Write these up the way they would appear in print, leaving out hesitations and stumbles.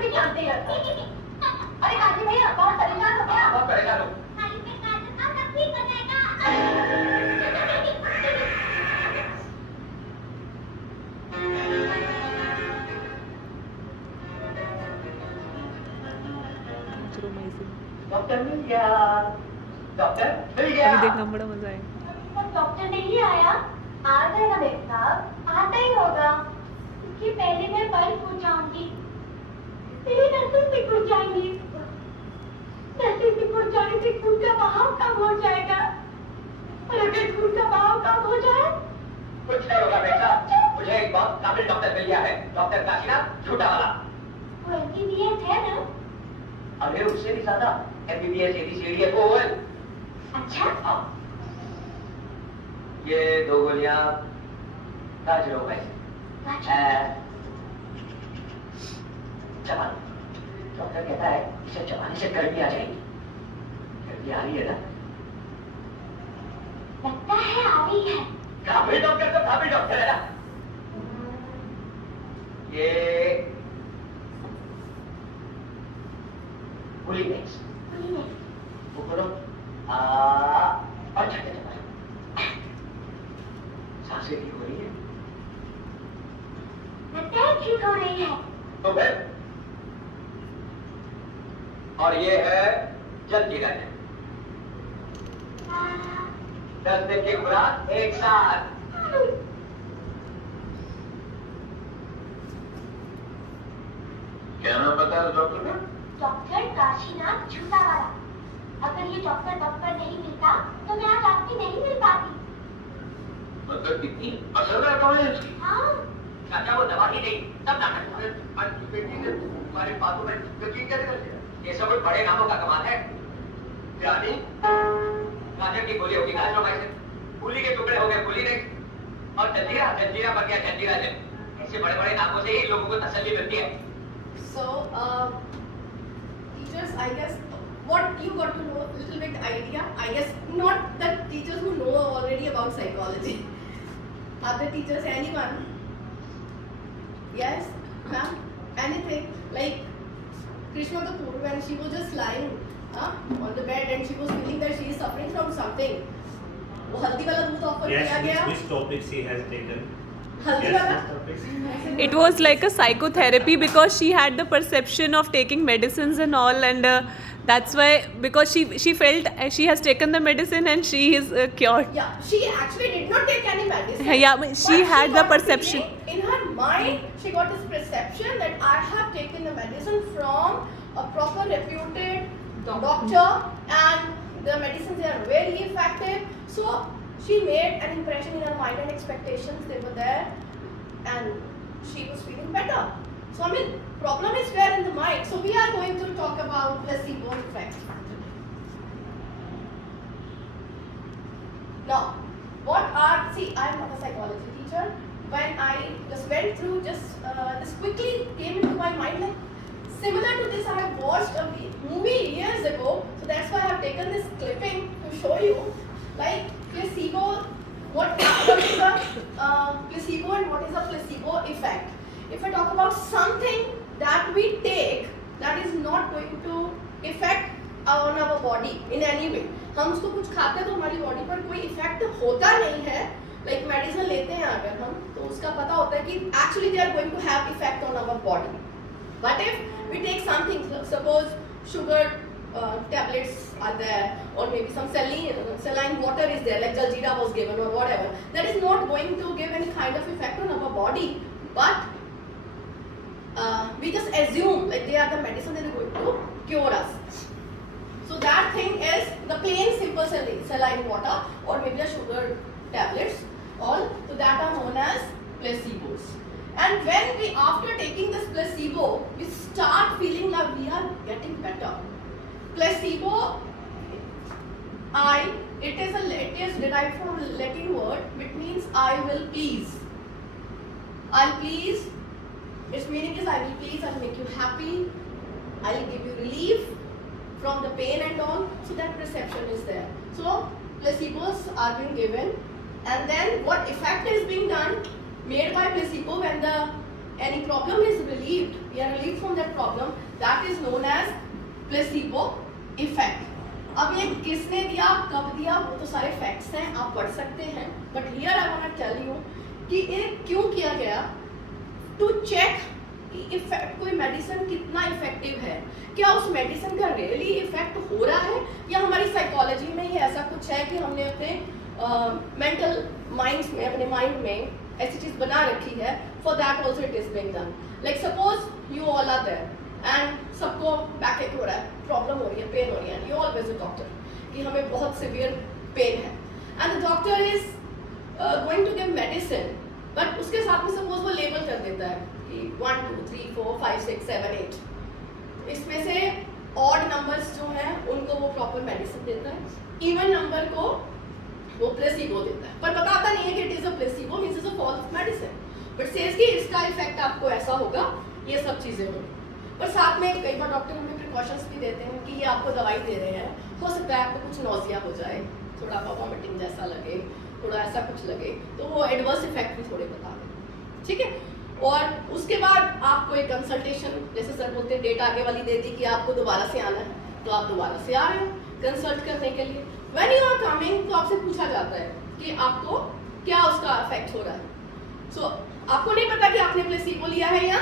भी जानते हैं। अरे काजी भैया बहुत परेशान हो गया। बहुत परेशान हो। खाली पे काजल का सब ठीक हो जाएगा। डॉक्टर मिल गया। डॉक्टर मिल गया। अभी देखना बड़ा मजा आएगा। डॉक्टर नहीं आया। आ जाएगा मेरे साहब, आता ही होगा। क्योंकि पहले मैं बल पूछ जाऊंगी, फिर नर्सिंग से पूछ जाएंगी। नर्सिंग से पूछ जाने से खून का बहाव कम हो जाएगा। और अगर खून का बहाव कम हो जाए कुछ नहीं होगा बेटा, मुझे एक बहुत काबिल डॉक्टर मिल गया है, डॉक्टर काशीनाथ छोटा वाला। वो MBBS है ना? अरे उससे भी ज्यादा MBBS ABCD OL। अच्छा हाँ, ये 2 गोलियां गाजरों में चबान। डॉक्टर कहता है इसे चबाने से गर्मी आ जाएगी। गर्मी आ रही है ना? लगता है आ रही है। काबिल डॉक्टर तो काबिल डॉक्टर है ना। ये पुलिंग मिक्स वो बोलो और छठे चम्मच सांसें ठीक हो रही है। लगता है ठीक हो रही है। तो फिर और ये है जल्जीरा है। 10 दिन की खुराक एक साथ। क्या नाम बताया डॉक्टर ने? डॉक्टर काशीनाथ झूठा वाला। अगर ये डॉक्टर वक्त पर नहीं मिलता तो मैं आज आपकी नहीं मिल पाती। मतलब कितनी असल कौन है इसकी? हाँ चाचा वो दवा ही नहीं तब नाटक। बेटी ने तुम्हारी बातों में यकीन कैसे कर लिया? ये सब कुछ बड़े नामों का कमाल है। यानी गाजर की गोली होगी गाजरों में से, फूली के टुकड़े हो गए फूली नहीं, और जंजीरा जंजीरा बन गया जंजीरा जल। ऐसे बड़े बड़े नामों से ही लोगों को तसल्ली मिलती है। So, teachers, I guess what you got to know, little bit idea. I guess not the teachers who know already about psychology. Other teachers, anyone? Yes, ma'am. Anything like Krishna Kapoor when she was just lying on the bed and she was feeling that she is suffering from something. वो हल्दी वाला दूध offer किया गया. Which topic she has taken? हल्दी वाला. It was like a psychotherapy because she had the perception of taking medicines and all, and that's why, because she felt she has taken the medicine and she is cured. Yeah, she actually did not take any medicine. Yeah, but she had the got perception. feeling, in her mind, she got this perception that I have taken the medicine from a proper reputed doctor and the medicines they are very effective. So she made an impression in her mind and expectations they were there, and she was feeling better. So I mean, problem is there in the mind. So we are going to talk about placebo effect. Now, what are, see, I am not a psychology teacher. When I just went through, this quickly came into my mind, like similar to this I have watched a movie years ago. So that's why I have taken this clipping to show you, like placebo, what is a placebo and what is a placebo effect. If I talk about something that we take that is not going to affect on our body in any way, हम उसको कुछ खाते हैं तो हमारी body पर कोई effect होता नहीं है, लाइक मेडिसिन लेते हैं अगर हम तो उसका पता होता है कि actually they are going to have effect on our body. But if we take something, suppose sugar tablets are there, or maybe some saline water is there, like Jaljeera was given or whatever, that is not going to give any kind of effect on our body, but we just assume like they are the medicine that are going to cure us. So that thing is the plain simple saline water or maybe the sugar tablets, all so that are known as placebos. And when we, after taking this placebo, we start feeling that we are getting better. Placebo, it is derived from a Latin word which means I will please. I'll please, its meaning is I will please, I'll make you happy, I'll give you relief from the pain and all. So that perception is there. So placebos are being given, and then what effect is being done, made by placebo when the any problem is relieved, we are relieved from that problem, that is known as placebo effect. अब ये किसने दिया, कब दिया, वो तो सारे facts हैं, आप पढ़ सकते हैं, but here I want to tell you कि ये क्यों किया गया, टू चेक कि इफेक्ट कोई मेडिसिन कितना इफेक्टिव है, क्या उस मेडिसिन का रियली इफेक्ट हो रहा है, या हमारी साइकोलॉजी में ही ऐसा कुछ है कि हमने अपने मेंटल माइंड्स में, अपने माइंड में ऐसी चीज बना रखी है. For that also it is being done. Like suppose you all are there and सबको बैक एक हो रहा है, प्रॉब्लम हो रही है, पेन हो रही है, यू ऑल विजिट डॉक्टर कि हमें बहुत सिवियर पेन है, and the doctor is going to give medicine, but उसके साथ में सपोज वो लेबल कर देता है कि 1 2 3 4 5 6 7 8, इसमें से ऑड नंबर्स जो हैं उनको वो प्रॉपर मेडिसिन देता है, इवन नंबर को वो प्लेसिबो देता है, पर बताता नहीं है कि it is a placebo, means is a false medicine, but says कि इसका इफेक्ट आपको ऐसा होगा, ये सब चीजें होंगी. पर साथ में कई बार डॉक्टर हमें प्रिकॉशंस भी देते हैं कि ये आपको दवाई दे रहे हैं, हो सकता है आपको कुछ नोजिया हो जाए, थोड़ा वॉमिटिंग जैसा लगे, थोड़ा ऐसा कुछ लगे, तो वो एडवर्स इफेक्ट भी थोड़े बता दें, ठीक है. और उसके बाद आपको एक कंसल्टेशन, जैसे सर बोलते हैं डेट आगे वाली दे दी कि आपको दोबारा से आना है, तो आप दोबारा से आ रहे हो कंसल्ट करने के लिए. व्हेन यू आर कमिंग तो आपसे पूछा जाता है कि आपको क्या उसका इफेक्ट हो रहा है. सो आपको नहीं पता कि आपने प्लेसिबो लिया है या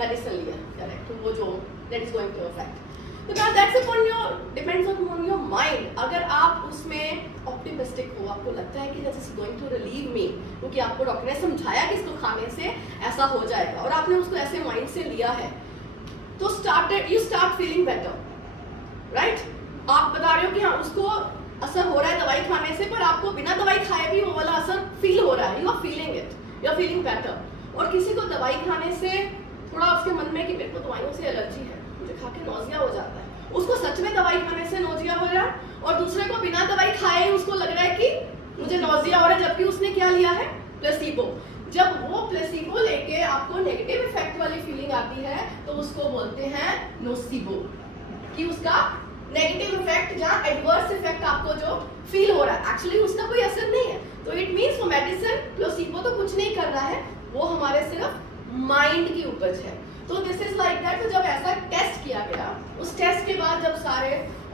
मेडिसिन लिया, करेक्ट, तो वो जो that is going to affect. तो now that's upon your depends on your mind. अगर आप उसमें ऑप्टिमिस्टिक हो, आपको लगता है कि this is going to relieve me, क्योंकि आपको डॉक्टर ने समझाया कि इसको खाने से ऐसा हो जाएगा और आपने उसको ऐसे माइंड से लिया है, तो you start feeling better, right. आप बता रहे हो कि हाँ उसको असर हो रहा है दवाई खाने से, पर आपको बिना दवाई खाए भी वो वाला असर फील हो रहा है, you are feeling it, you are feeling better. और किसी को दवाई खाने से थोड़ा उसके मन में कि मेरे को दवाइयों से एलर्जी है, मुझे खा के नोजिया हो जाता है, उसको सच में दवाई खाने से नोजिया हो रहा है, और दूसरे को बिना दवाई खाए उसको लग रहा है कि मुझे नोजिया हो रहा है, जबकि उसने क्या लिया है, प्लेसिबो. जब वो प्लेसिबो लेके आपको नेगेटिव इफेक्ट वाली फीलिंग आती है तो उसको बोलते हैं नोसिबो, कि उसका नेगेटिव इफेक्ट या एडवर्स इफेक्ट आपको जो फील हो रहा है, एक्चुअली उसका कोई असर नहीं है. तो इट मींस वो मेडिसिन प्लेसिबो तो कुछ नहीं कर रहा है, वो हमारे सिर्फ माइंड की उपज है. तो दिस इज लाइक दैट. तो जब ऐसा टेस्ट किया गया, उस टेस्ट के बाद जब सारे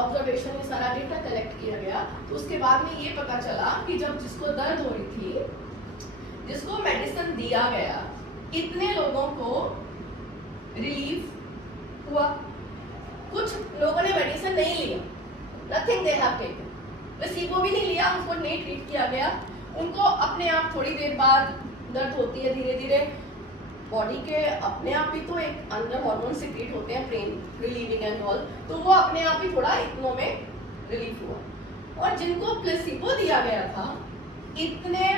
ऑब्जर्वेशन में सारा डेटा कलेक्ट किया गया, तो उसके बाद में ये पता चला कि जब जिसको दर्द हो रही थी, जिसको मेडिसिन दिया गया, इतने लोगों को रिलीफ हुआ. कुछ लोगों ने मेडिसिन नहीं लिया, nothing they have taken, placebo भी नहीं लिया, उनको नहीं ट्रीट किया गया, उनको अपने आप थोड़ी देर बाद दर्द होती है, धीरे धीरे बॉडी के अपने आप ही तो एक अंदर हार्मोन सिक्रेट होते हैं, पेन रिलीविंग एंड ऑल, तो वो अपने आप ही थोड़ा इतनों में रिलीफ हुआ. और जिनको प्लेसिबो दिया गया था, इतने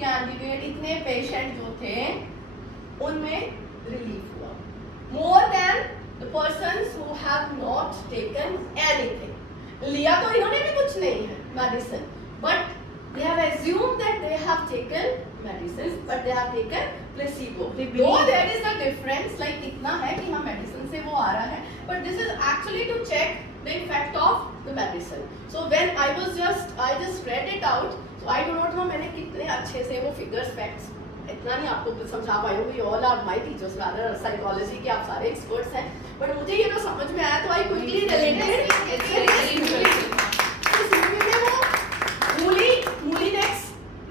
कैंडिडेट, इतने पेशेंट जो थे, उनमें रिलीफ हुआ, more than the persons who have not taken anything. लिया तो इन्होंने भी कुछ नहीं है medicine, but they have assumed that they have taken medicines, but they have taken placebo. Though there is a difference, like इतना है कि हाँ medicine से वो आ रहा है, but this is actually to check the effect of the medicine. So when I just read it out, so I do not know मैंने कितने अच्छे से वो figures, facts, इतना नहीं आपको समझा पाई होगी. You all are my teachers, rather psychology के आप सारे experts हैं, but मुझे ये तो समझ में आया, तो I quickly related. It's very interesting. इस movie में वो मूलीनेक्स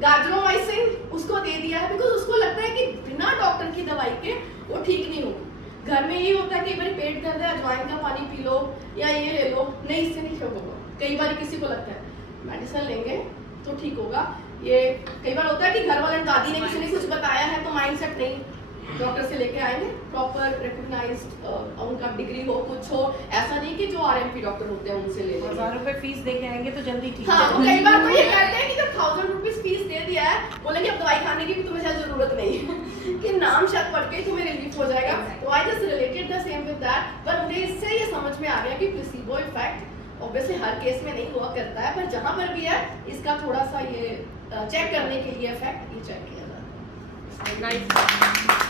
गाजरोमाइसिन उसको दे दिया है, बिकॉज उसको लगता है कि बिना डॉक्टर की दवाई के वो ठीक नहीं होगा. घर में यही होता है कि कई बार पेट दर्द है, अजवाइन का पानी पी लो या ये ले लो, नहीं इससे नहीं ठीक होगा. कई बार किसी को लगता है मेडिसिन लेंगे तो ठीक होगा. ये कई बार होता है कि घर वाले दादी ने किसी ने कुछ बताया है तो माइंडसेट नहीं, डॉक्टर से लेके आएंगे, प्रॉपर रिकॉग्नाइज्ड उनका डिग्री हो, कुछ हो, ऐसा नहीं कि जो आरएमपी डॉक्टर होते हैं उनसे ले लेंगे. 1000 रुपए फीस दे के आएंगे तो जल्दी ठीक. हाँ, तो कई बार तो ये कहते हैं कि जब 1000 रुपीज फीस दे दिया है, बोलेंगे अब दवाई खाने की भी तुम्हें शायद जरूरत नहीं है कि नाम शायद पढ़ के तुम्हें रिलीफ हो जाएगा. तो I just related the same with that, पर मुझे इससे ये समझ में आ गया कि प्लेसिबो इफेक्ट ऑब्वियसली हर केस में नहीं हुआ करता है, पर जहाँ पर भी है इसका थोड़ा सा ये चेक करने के लिए इफेक्ट ये चेक किया जाता है. नाइस.